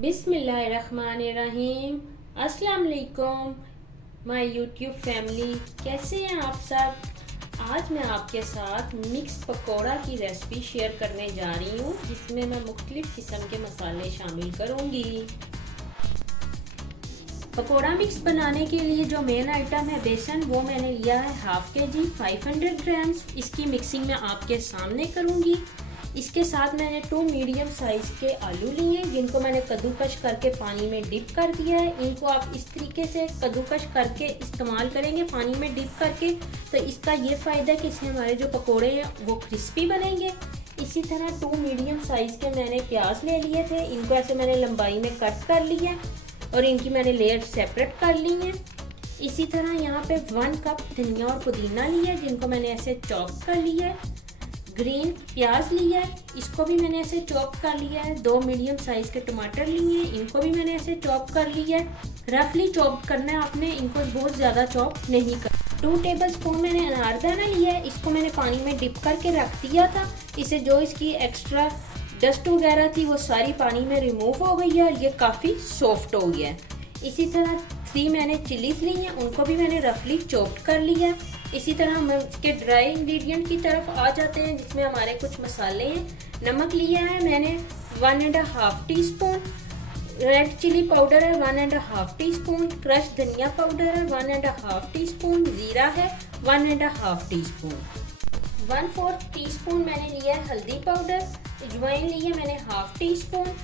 बिस्मिल्लाहिर्रहमानिर्रहीम। अस्सलाम वालेकुम माय यूट्यूब फैमिली, कैसे हैं आप सब। आज मैं आपके साथ मिक्स पकोड़ा की रेसिपी शेयर करने जा रही हूँ, जिसमें मैं मुख्तलिफ किस्म के मसाले शामिल करूँगी। पकोड़ा मिक्स बनाने के लिए जो मेन आइटम है बेसन, वो मैंने लिया है हाफ के जी 500 ग्राम्स। इसकी मिक्सिंग मैं आपके सामने करूँगी। इसके साथ मैंने 2 मीडियम साइज के आलू लिए, जिनको मैंने कद्दूकश करके पानी में डिप कर दिया है। इनको आप इस तरीके से कद्दूकश करके इस्तेमाल करेंगे पानी में डिप करके, तो इसका ये फ़ायदा है कि इससे हमारे जो पकोड़े हैं वो क्रिस्पी बनेंगे। इसी तरह 2 मीडियम साइज के मैंने प्याज ले लिए थे, इनको ऐसे मैंने लंबाई में कट कर लिया और इनकी मैंने लेयर सेपरेट कर ली है। इसी तरह यहाँ पे 1 कप धनिया और पुदीना लिया है, जिनको मैंने ऐसे चॉप कर लिया है। ग्रीन प्याज लिया है, इसको भी मैंने ऐसे चॉप कर लिया है। 2 मीडियम साइज के टमाटर लिए हैं, इनको भी मैंने ऐसे चॉप कर लिया है। रफली चॉप करना है आपने, इनको बहुत ज़्यादा चॉप नहीं कर। 2 टेबल स्पून मैंने अनारदाना लिया है, इसको मैंने पानी में डिप करके रख दिया था। इसे जो इसकी एक्स्ट्रा डस्ट वगैरह थी वो सारी पानी में रिमूव हो गई है और ये काफ़ी सॉफ्ट हो गया है। इसी तरह 3 मैंने चिलीज ली हैं, उनको भी मैंने रफली चॉप्ड कर लिया है। इसी तरह हम इसके ड्राई इंग्रेडिएंट की तरफ आ जाते हैं, जिसमें हमारे कुछ मसाले हैं। नमक लिया है मैंने 1.5 teaspoon, red chilli powder है 1.5 टी स्पून, क्रश धनिया पाउडर है 1.5 टी स्पून, जीरा है 1.5 टी स्पून, 1/4 टी स्पून मैंने लिया है हल्दी पाउडर, अजवाइन ली है मैंने हाफ टी स्पून,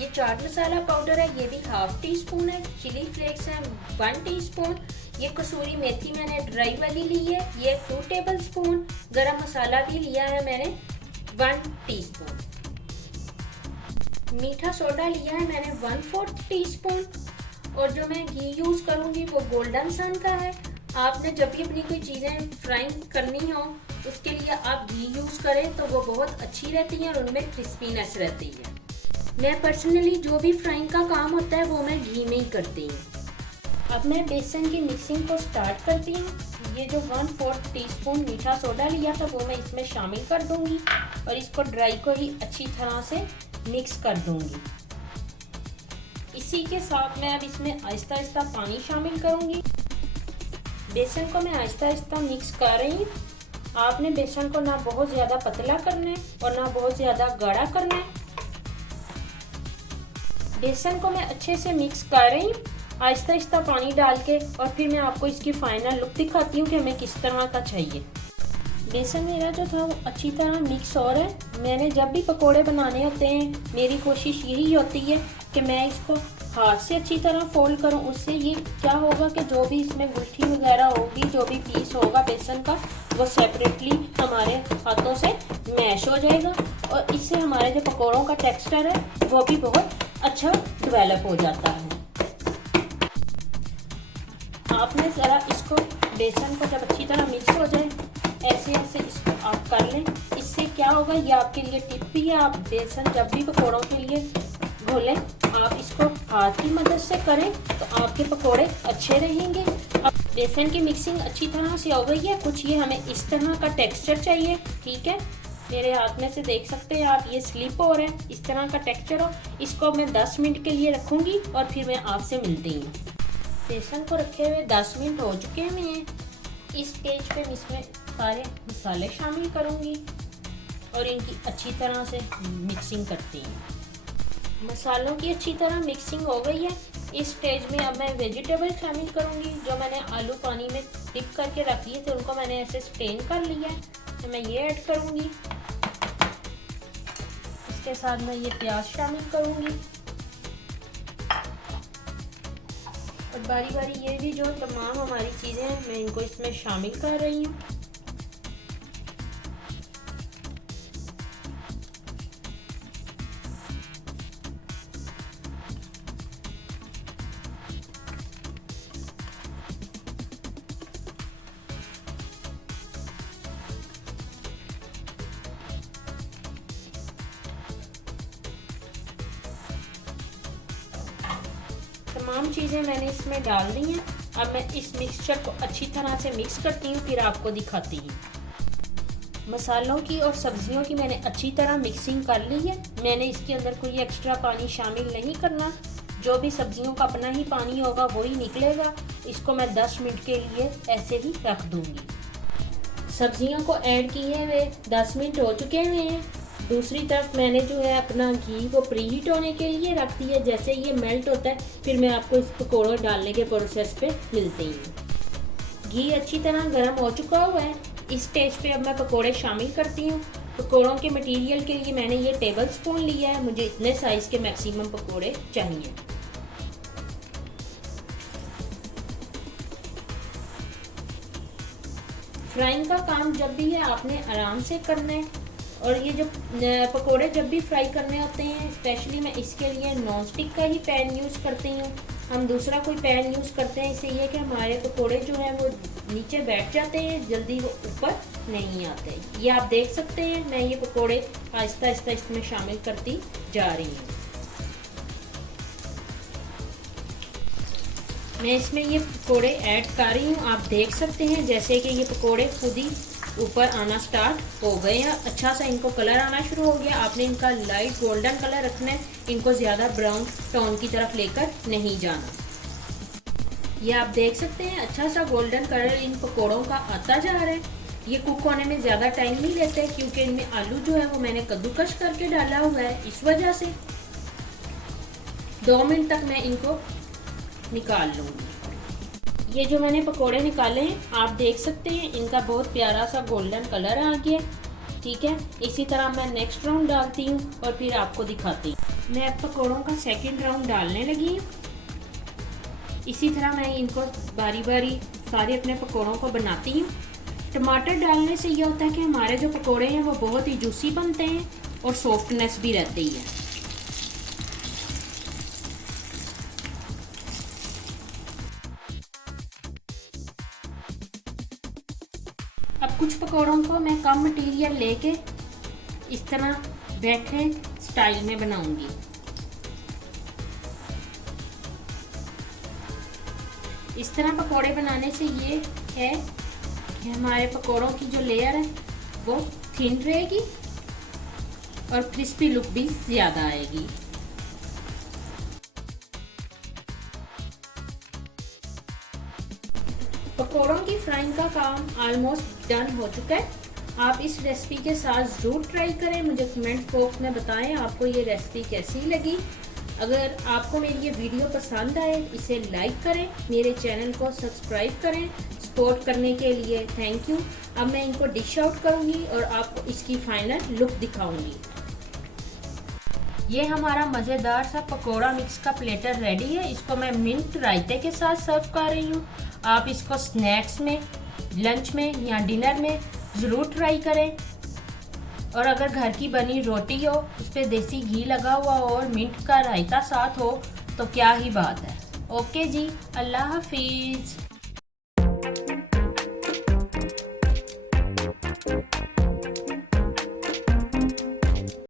ये चाट मसाला पाउडर है ये भी हाफ टी स्पून है, चिली फ्लेक्स है 1 टी स्पून, ये कसूरी मेथी मैंने ड्राई वाली ली है ये 2 टेबल स्पून, गरम मसाला भी लिया है मैंने 1 टी स्पून, मीठा सोडा लिया है मैंने 1/4 टी स्पून, और जो मैं घी यूज करूंगी वो गोल्डन सन का है। आपने जब भी अपनी कोई चीजें फ्राई करनी हो उसके लिए आप घी यूज करें तो वो बहुत अच्छी रहती है और उनमें क्रिस्पीनेस रहती है। मैं पर्सनली जो भी फ्राइंग का काम होता है वो मैं घी में ही करती हूँ। अब मैं बेसन की मिक्सिंग को स्टार्ट करती हूँ। ये जो 1/4 टीस्पून मीठा सोडा लिया था वो मैं इसमें शामिल कर दूंगी और इसको ड्राई को ही अच्छी तरह से मिक्स कर दूंगी। इसी के साथ मैं अब इसमें आहिस्ता आहिस्ता पानी शामिल करूंगी। बेसन को मैं आहिस्ता आहिस्ता मिक्स कर रही हूँ। आपने बेसन को ना बहुत ज़्यादा पतला करना है और ना बहुत ज़्यादा गाढ़ा करना है। बेसन को मैं अच्छे से मिक्स कर रही हूँ आहिस्ता आहिस्ता पानी डाल के, और फिर मैं आपको इसकी फाइनल लुक दिखाती हूँ कि हमें किस तरह का चाहिए। बेसन मेरा जो था वो अच्छी तरह मिक्स हो रहा है। मैंने जब भी पकोड़े बनाने होते हैं मेरी कोशिश यही होती है कि मैं इसको हाथ से अच्छी तरह फोल्ड करूं। उससे ये क्या होगा कि जो भी इसमें गुठली वगैरह होगी, जो भी पीस होगा बेसन का, वो सेपरेटली हमारे हाथों से मैश हो जाएगा और इससे हमारे जो पकोड़ों का टेक्सचर है वो भी बहुत अच्छा डेवलप हो जाता है। आपने ज़रा इसको बेसन को जब अच्छी तरह मिक्स हो जाए ऐसे ऐसे इसको आप कर लें। इससे क्या होगा, ये आपके लिए टिप भी है। आप बेसन जब भी पकोड़ों के लिए घोलें आप इसको हाथ की मदद से करें तो आपके पकोड़े अच्छे रहेंगे। अब बेसन की मिक्सिंग अच्छी तरह से हो गई है। कुछ ये हमें इस तरह का टेक्सचर चाहिए, ठीक है। मेरे हाथ में से देख सकते हैं आप, ये स्लिप हो रहा है, इस तरह का टेक्सचर हो। इसको मैं 10 मिनट के लिए रखूँगी और फिर मैं आपसे मिलती हूँ। बेसन को रखे हुए 10 मिनट हो चुके हैं। इस स्टेज पे मैं इसमें सारे मसाले शामिल करूँगी और इनकी अच्छी तरह से मिक्सिंग करती हूँ। मसालों की अच्छी तरह मिक्सिंग हो गई है। इस स्टेज में अब मैं वेजिटेबल शामिल करूँगी। जो मैंने आलू पानी में डिप करके रख लिए थे उनको मैंने ऐसे स्टेन कर लिया है, तो मैं ये ऐड करूँगी। इसके साथ मैं ये प्याज शामिल करूँगी और बारी बारी ये भी जो तमाम हमारी चीज़ें हैं मैं इनको इसमें शामिल कर रही हूँ। तमाम चीज़ें मैंने इसमें डाल दी हैं। अब मैं इस मिक्सचर को अच्छी तरह से मिक्स करती हूँ, फिर आपको दिखाती हूँ। मसालों की और सब्जियों की मैंने अच्छी तरह मिक्सिंग कर ली है। मैंने इसके अंदर कोई एक्स्ट्रा पानी शामिल नहीं करना, जो भी सब्जियों का अपना ही पानी होगा वही निकलेगा। इसको मैं 10 मिनट के लिए ऐसे ही रख दूंगी। सब्जियों को ऐड किए हुए 10 मिनट हो चुके हैं। दूसरी तरफ मैंने जो है अपना घी वो प्री हीट होने के लिए रख दिया। जैसे ये मेल्ट होता है फिर मैं आपको इस पकौड़े डालने के प्रोसेस पे मिलती हूँ। घी अच्छी तरह गर्म हो चुका हुआ है। इस स्टेज पे अब मैं पकौड़े शामिल करती हूँ। पकौड़ों के मटेरियल के लिए मैंने ये टेबल स्पून लिया है। मुझे इतने साइज के मैक्सिमम पकौड़े चाहिए। फ्राइंग का काम जब भी है आपने आराम से करना है। और ये जो पकोड़े जब भी फ्राई करने होते हैं, स्पेशली मैं इसके लिए नॉन स्टिक का ही पैन यूज़ करती हूँ। हम दूसरा कोई पैन यूज़ करते हैं, इससे ये कि हमारे पकोड़े जो हैं वो नीचे बैठ जाते हैं, जल्दी वो ऊपर नहीं आते। ये आप देख सकते हैं मैं ये पकोड़े आहिस्ता आहिस्ता इसमें शामिल करती जा रही हूँ। मैं इसमें ये पकोड़े ऐड कर रही हूँ। आप देख सकते हैं जैसे कि ये पकोड़े खुद ही ऊपर आना स्टार्ट हो गए हैं। अच्छा सा इनको कलर आना शुरू हो गया। आपने इनका लाइट गोल्डन कलर रखना है, इनको ज़्यादा ब्राउन टोन की तरफ लेकर नहीं जाना। ये आप देख सकते हैं अच्छा सा गोल्डन कलर इन पकोड़ों का आता जा रहा है। ये कुक होने में ज़्यादा टाइम नहीं लेते क्योंकि इनमें आलू जो है वो मैंने कद्दूकश करके डाला हुआ है। इस वजह से 2 मिनट तक मैं इनको निकाल लूँगी। ये जो मैंने पकोड़े निकाले हैं आप देख सकते हैं इनका बहुत प्यारा सा गोल्डन कलर आ गया। ठीक है, इसी तरह मैं नेक्स्ट राउंड डालती हूँ और फिर आपको दिखाती हूँ। मैं पकोड़ों का सेकंड राउंड डालने लगी हूँ। इसी तरह मैं इनको बारी बारी सारे अपने पकोड़ों को बनाती हूँ। टमाटर डालने से ये होता है कि हमारे जो पकोड़े हैं वो बहुत ही जूसी बनते हैं और सॉफ्टनेस भी रहती है। अब कुछ पकौड़ों को मैं कम मटेरियल लेके इस तरह बैठे स्टाइल में बनाऊंगी। इस तरह पकौड़े बनाने से ये है कि हमारे पकौड़ों की जो लेयर है वो थिन रहेगी और क्रिस्पी लुक भी ज़्यादा आएगी। पकौड़ों की फ्राइंग का काम ऑलमोस्ट डन हो चुका है। आप इस रेसिपी के साथ ज़रूर ट्राई करें। मुझे कमेंट बॉक्स में बताएं आपको ये रेसिपी कैसी लगी। अगर आपको मेरी ये वीडियो पसंद आए इसे लाइक करें, मेरे चैनल को सब्सक्राइब करें। सपोर्ट करने के लिए थैंक यू। अब मैं इनको डिश आउट करूँगी और आपको इसकी फाइनल लुक दिखाऊँगी। ये हमारा मज़ेदार सा पकोड़ा मिक्स का प्लेटर रेडी है। इसको मैं मिंट रायते के साथ सर्व कर रही हूँ। आप इसको स्नैक्स में, लंच में या डिनर में ज़रूर ट्राई करें। और अगर घर की बनी रोटी हो, उस पर देसी घी लगा हुआ हो और मिंट का रायता साथ हो तो क्या ही बात है। ओके जी, अल्लाह हाफिज़।